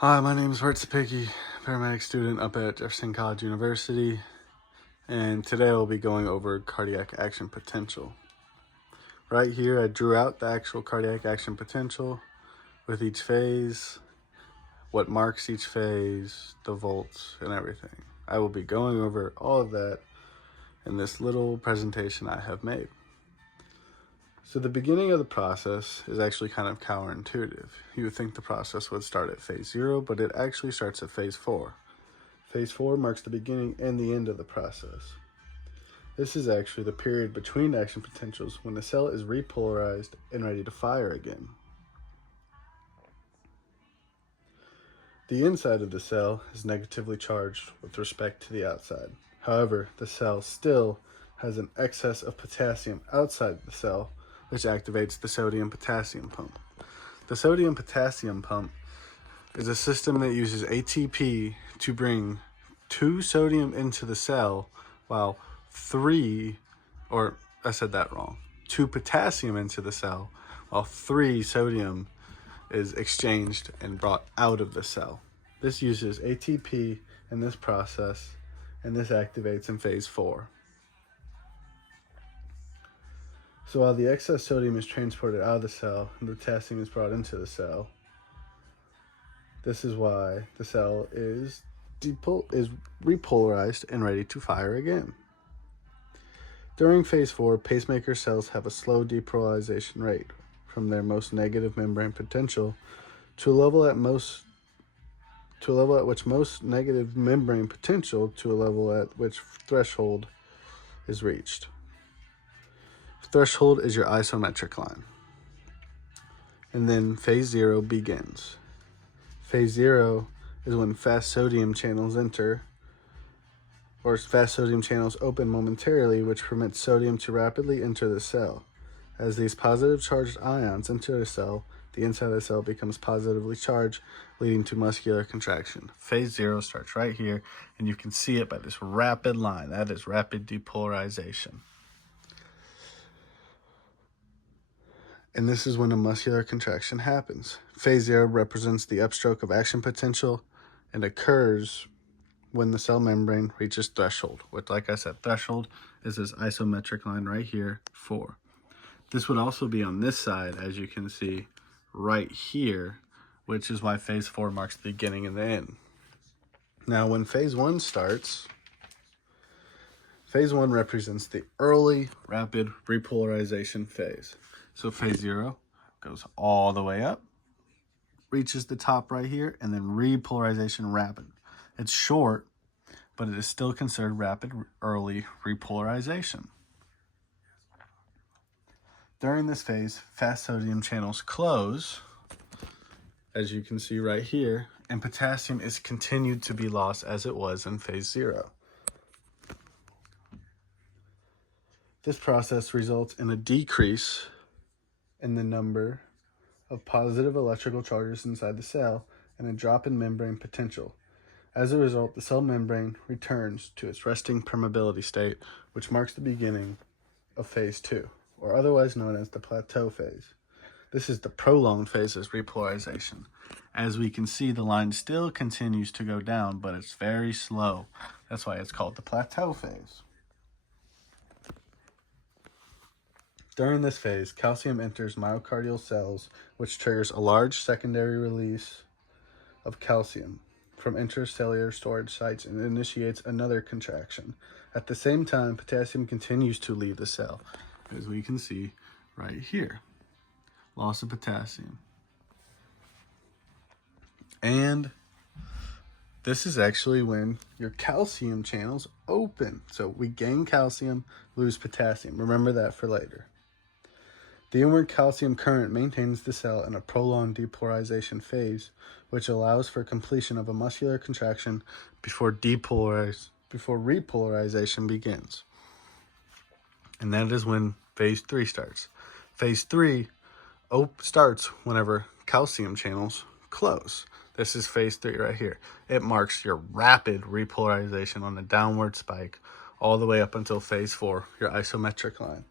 Hi, my name is Picky, paramedic student up at Jefferson College University, and today I'll be going over cardiac action potential. Right here, I drew out the actual cardiac action potential with each phase, what marks each phase, the volts, and everything. I will be going over all of that in this little presentation I have made. So the beginning of the process is actually kind of counterintuitive. You would think the process would start at phase 0, but it actually starts at phase 4. Phase 4 marks the beginning and the end of the process. This is actually the period between action potentials when the cell is repolarized and ready to fire again. The inside of the cell is negatively charged with respect to the outside. However, the cell still has an excess of potassium outside the cell, which activates the sodium-potassium pump. The sodium-potassium pump is a system that uses ATP to bring 2 sodium into the cell, while 2 potassium into the cell, while 3 sodium is exchanged and brought out of the cell. This uses ATP in this process, and this activates in phase 4. So while the excess sodium is transported out of the cell and the potassium is brought into the cell, this is why the cell is repolarized and ready to fire again. During phase 4, pacemaker cells have a slow depolarization rate from their most negative membrane potential to a level at which most negative membrane potential to a level at which threshold is reached. Threshold is your isometric line. And then phase 0 begins. Phase 0 is when fast sodium channels open momentarily, which permits sodium to rapidly enter the cell. As these positive charged ions enter the cell, the inside of the cell becomes positively charged, leading to muscular contraction. Phase 0 starts right here, and you can see it by this rapid line. That is rapid depolarization. And this is when a muscular contraction happens. Phase 0 represents the upstroke of action potential and occurs when the cell membrane reaches threshold, which, like I said, threshold is this isometric line right here, 4. This would also be on this side, as you can see right here, which is why phase 4 marks the beginning and the end. Now, when phase 1 starts, phase 1 represents the early rapid repolarization phase. So phase 0 goes all the way up, reaches the top right here, and then repolarization rapid. It's short, but it is still considered rapid early repolarization. During this phase, fast sodium channels close, as you can see right here, and potassium is continued to be lost as it was in phase 0. This process results in a decrease in the number of positive electrical charges inside the cell and a drop in membrane potential. As a result, the cell membrane returns to its resting permeability state, which marks the beginning of phase 2, or otherwise known as the plateau phase. This is the prolonged phase of repolarization. As we can see, the line still continues to go down, but it's very slow. That's why it's called the plateau phase. During this phase, calcium enters myocardial cells, which triggers a large secondary release of calcium from intercellular storage sites and initiates another contraction. At the same time, potassium continues to leave the cell, as we can see right here. Loss of potassium. And this is actually when your calcium channels open. So we gain calcium, lose potassium. Remember that for later. The inward calcium current maintains the cell in a prolonged depolarization phase, which allows for completion of a muscular contraction before repolarization begins. And that is when phase 3 starts. Phase 3 starts whenever calcium channels close. This is phase 3 right here. It marks your rapid repolarization on the downward spike all the way up until phase 4, your isometric line.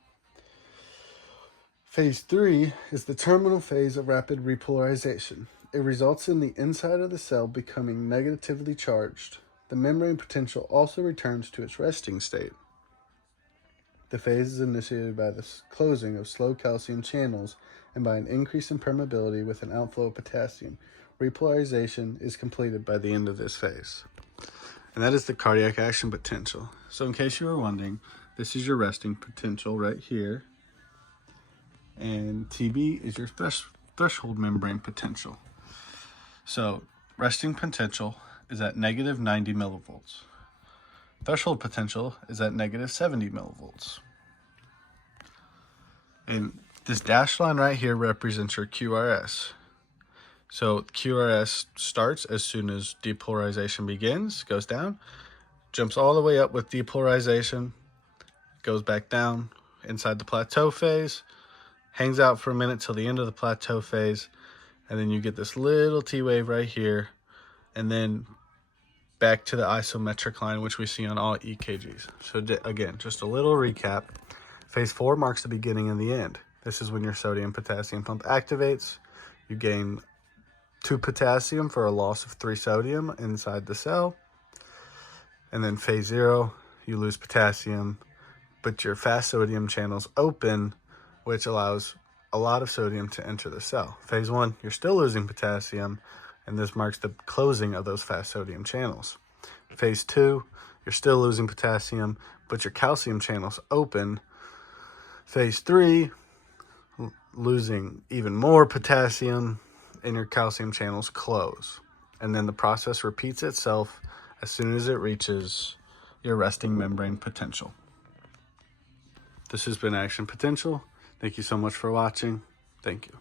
Phase 3 is the terminal phase of rapid repolarization. It results in the inside of the cell becoming negatively charged. The membrane potential also returns to its resting state. The phase is initiated by the closing of slow calcium channels and by an increase in permeability with an outflow of potassium. Repolarization is completed by the end of this phase. And that is the cardiac action potential. So in case you were wondering, this is your resting potential right here. And TB is your threshold membrane potential. So resting potential is at negative 90 millivolts. Threshold potential is at negative 70 millivolts. And this dashed line right here represents your QRS. So QRS starts as soon as depolarization begins, goes down, jumps all the way up with depolarization, goes back down inside the plateau phase, hangs out for a minute till the end of the plateau phase, and then you get this little T wave right here, and then back to the isometric line, which we see on all EKGs. So again, just a little recap. Phase 4 marks the beginning and the end. This is when your sodium-potassium pump activates. You gain 2 potassium for a loss of 3 sodium inside the cell. And then phase 0, you lose potassium, but your fast sodium channels open, which allows a lot of sodium to enter the cell. Phase 1, you're still losing potassium, and this marks the closing of those fast sodium channels. Phase 2, you're still losing potassium, but your calcium channels open. Phase 3, losing even more potassium, and your calcium channels close. And then the process repeats itself as soon as it reaches your resting membrane potential. This has been Action Potential. Thank you so much for watching. Thank you.